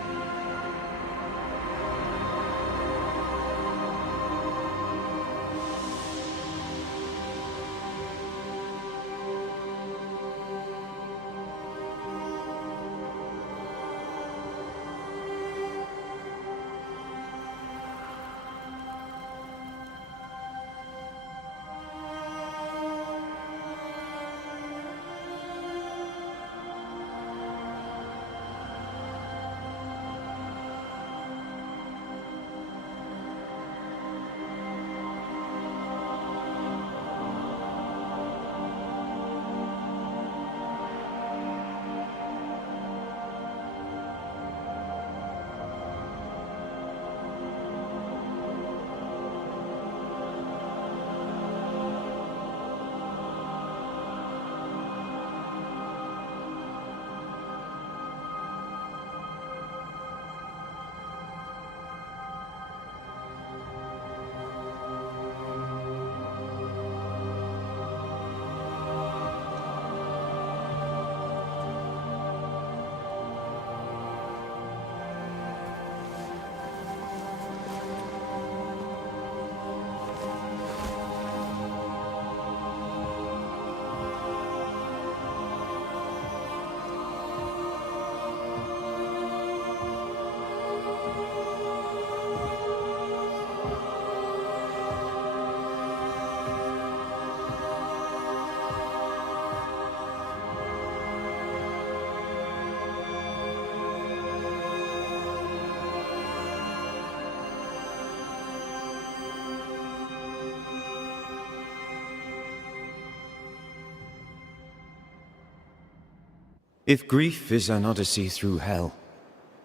If grief is an odyssey through hell,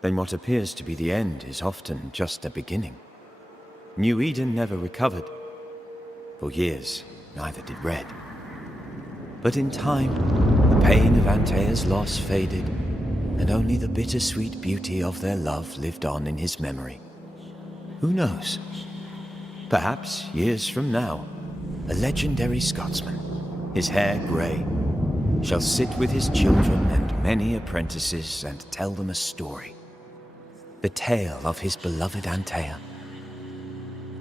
then what appears to be the end is often just a beginning. New Eden never recovered. For years, neither did Red. But in time, the pain of Antea's loss faded, and only the bittersweet beauty of their love lived on in his memory. Who knows? Perhaps, years from now, a legendary Scotsman, his hair grey, shall sit with his children and many apprentices and tell them a story. The tale of his beloved Antea.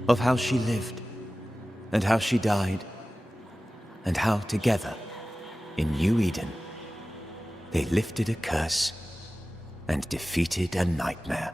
Of how she lived, and how she died, and how together, in New Eden, they lifted a curse and defeated a nightmare.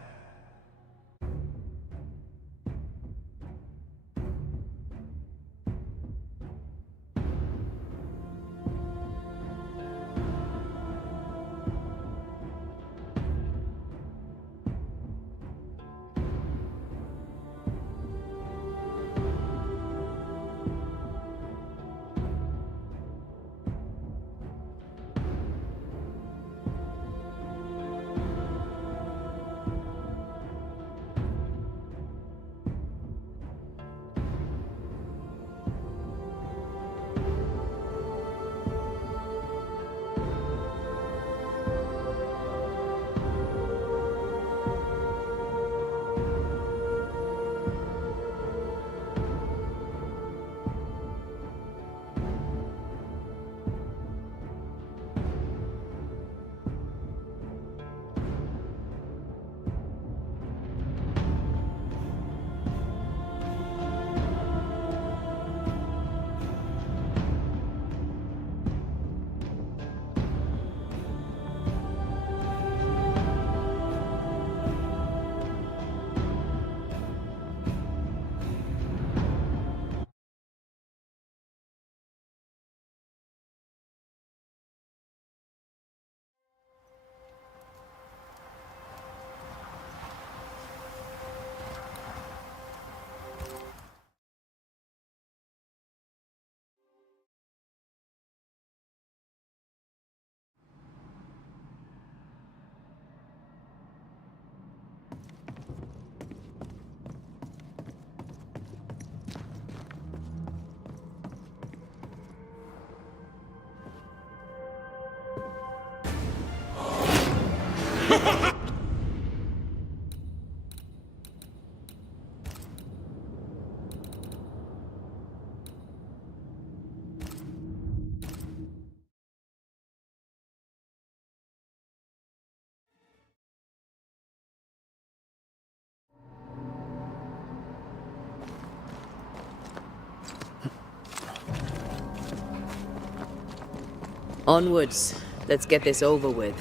Onwards. Let's get this over with.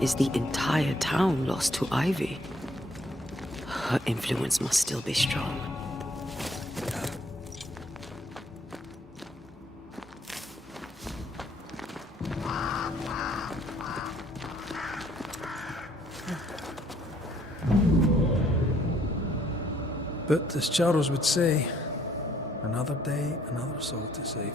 Is the entire town lost to Ivy? Her influence must still be strong. But as Charles would say, another day, another soul to save.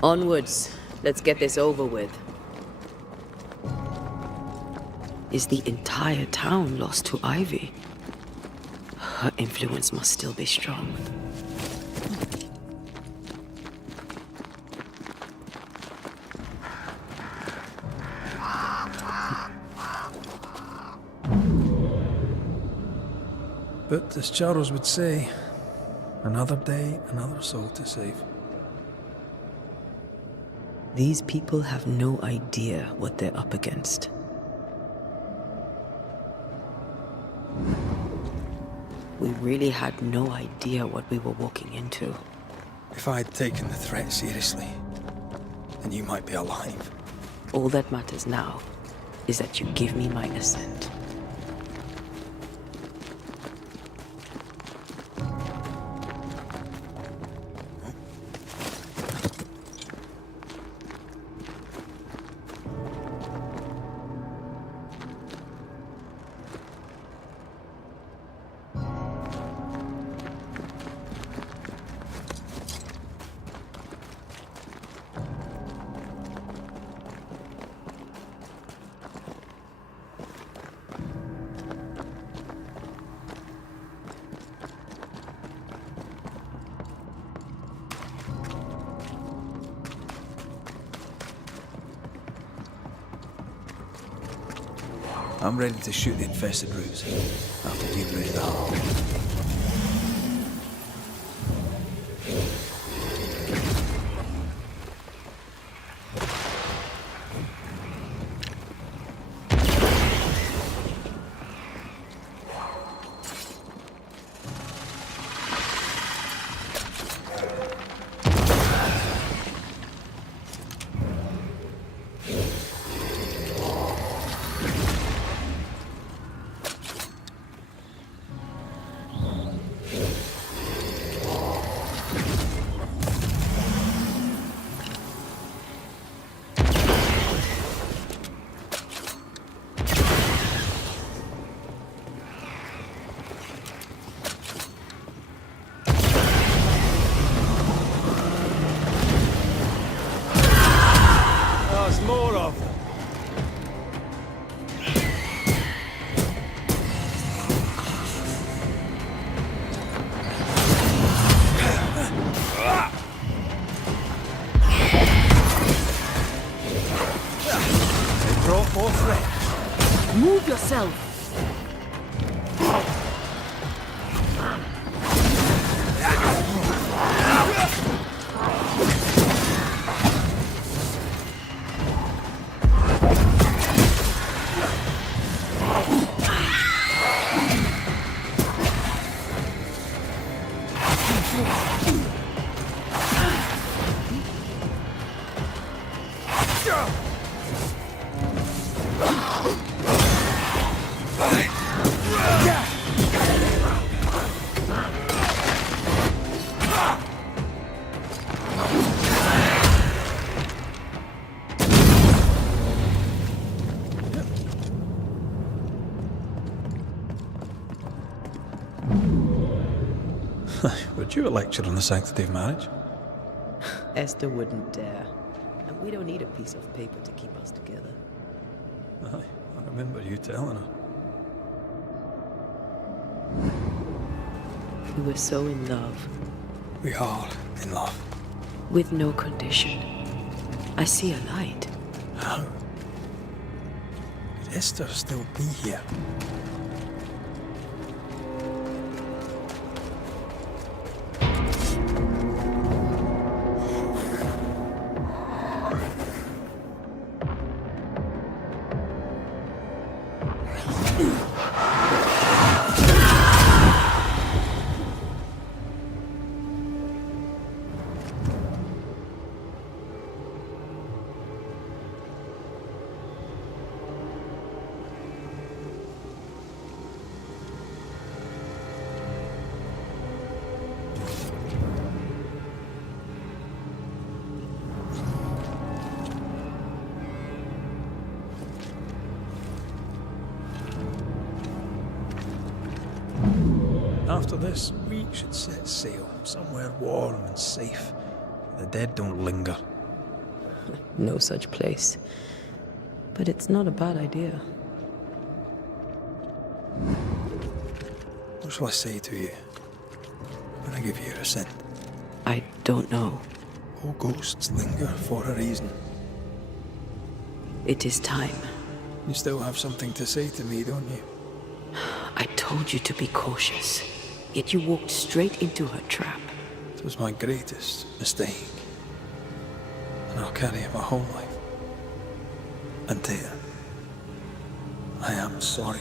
Onwards. Let's get this over with. Is the entire town lost to Ivy? Her influence must still be strong. But as Charles would say, another day, another soul to save. These people have no idea what they're up against. We really had no idea what we were walking into. If I'd taken the threat seriously, then you might be alive. All that matters now is that you give me my assent. I'm ready to shoot the infested routes after you break the heart. threat. Move yourself. Would you a lecture on the sanctity of marriage? Esther wouldn't dare. And we don't need a piece of paper to keep us together. Aye, I remember you telling her. We were so in love. We are in love. With no condition. I see a light. How? Could Esther still be here? After this, we should set sail somewhere warm and safe. The dead don't linger. No such place. But it's not a bad idea. What shall I say to you when I give you your assent? I don't know. All ghosts linger for a reason. It is time. You still have something to say to me, don't you? I told you to be cautious. Yet you walked straight into her trap. It was my greatest mistake. And I'll carry it my whole life. Antea, I am sorry.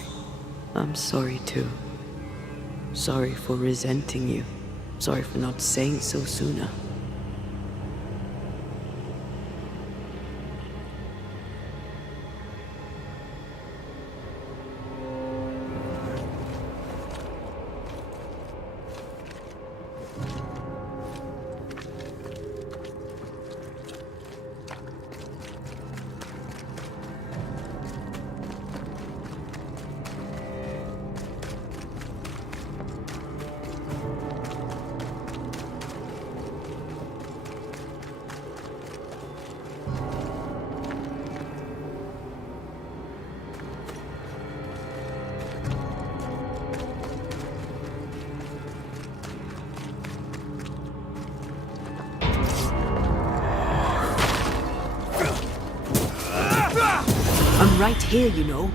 I'm sorry too. Sorry for resenting you. Sorry for not saying so sooner. I'm right here, you know.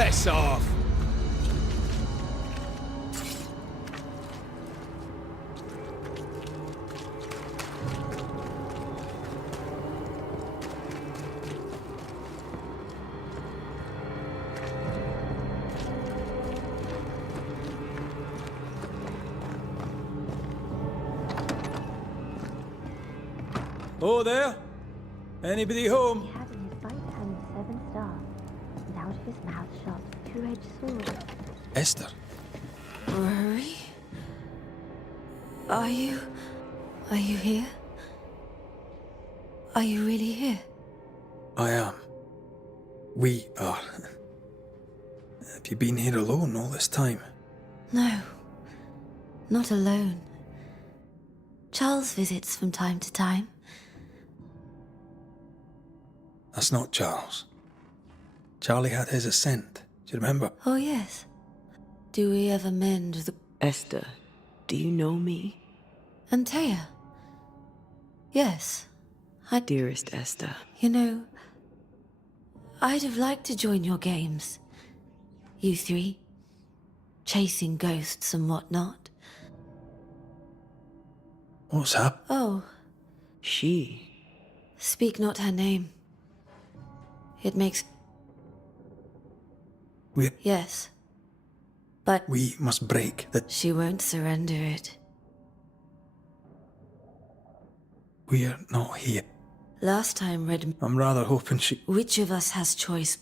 Piss off! Oh, there? Anybody home? He had in his right hand 7 stars, and out of his mouth shot a 2-edged sword. Esther? Rory? Are you here? Are you really here? I am. We are. Have you been here alone all this time? No, not alone. Charles visits from time to time. That's not Charles. Charlie had his ascent. Do you remember? Oh, yes. Do we ever mend the... Esther, do you know me? Antea? Yes. Hi, dearest Esther. You know, I'd have liked to join your games. You three. Chasing ghosts and whatnot. What's up? Oh. She. Speak not her name. It makes... Yes. But... We must break the... She won't surrender it. We're not here. Last time Red... I'm rather hoping she... Which of us has choice?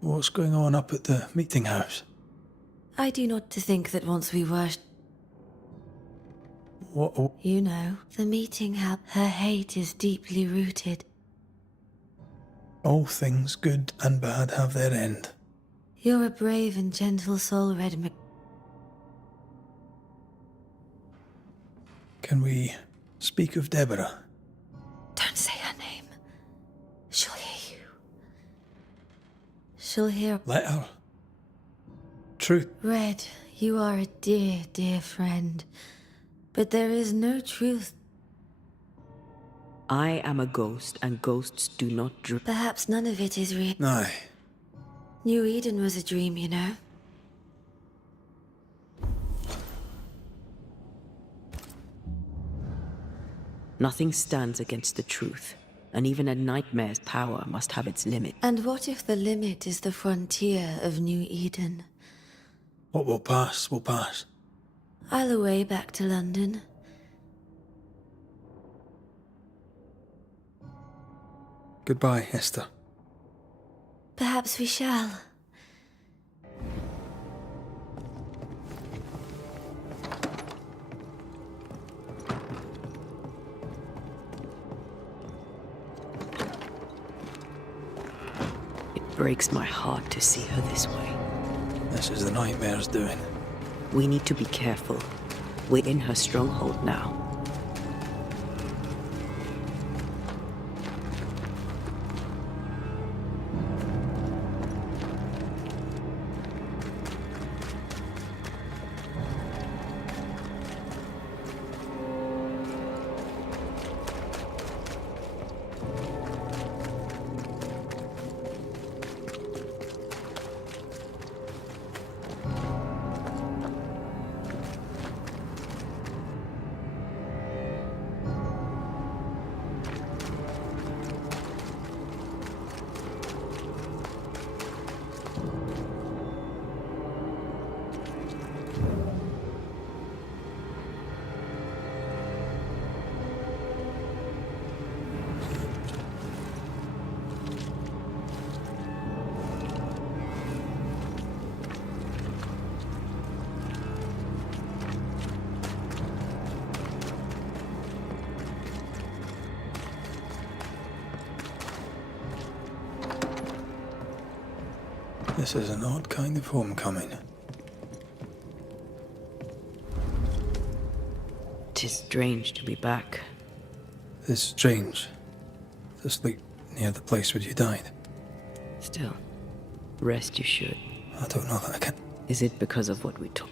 What's going on up at the meeting house? I do not to think that once we were... What? You know, the meeting house. Her hate is deeply rooted. All things good and bad have their end. You're a brave and gentle soul, Red. Can we speak of Deborah? Don't say her name. She'll hear you. She'll hear... Let her. Truth. Red, you are a dear, dear friend. But there is no truth. I am a ghost, and ghosts do not dream. Perhaps none of it is real. Aye. New Eden was a dream, you know. Nothing stands against the truth, and even a nightmare's power must have its limit. And what if the limit is the frontier of New Eden? What will pass, will pass. I'll away back to London. Goodbye, Esther. Perhaps we shall. It breaks my heart to see her this way. This is the nightmare's doing. We need to be careful. We're in her stronghold now. This is an odd kind of homecoming. 'Tis strange to be back. It's strange to sleep near the place where you died. Still, rest you should. I don't know that I can. Is it because of what we took?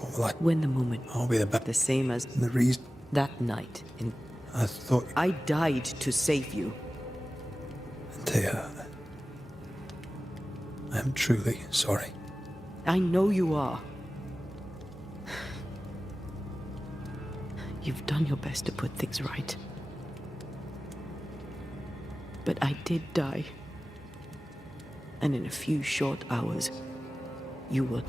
What will I? When the moment. I'll be the The same as the reason. that night in I thought... I died to save you. Antea, I am truly sorry. I know you are. You've done your best to put things right. But I did die. And in a few short hours, you were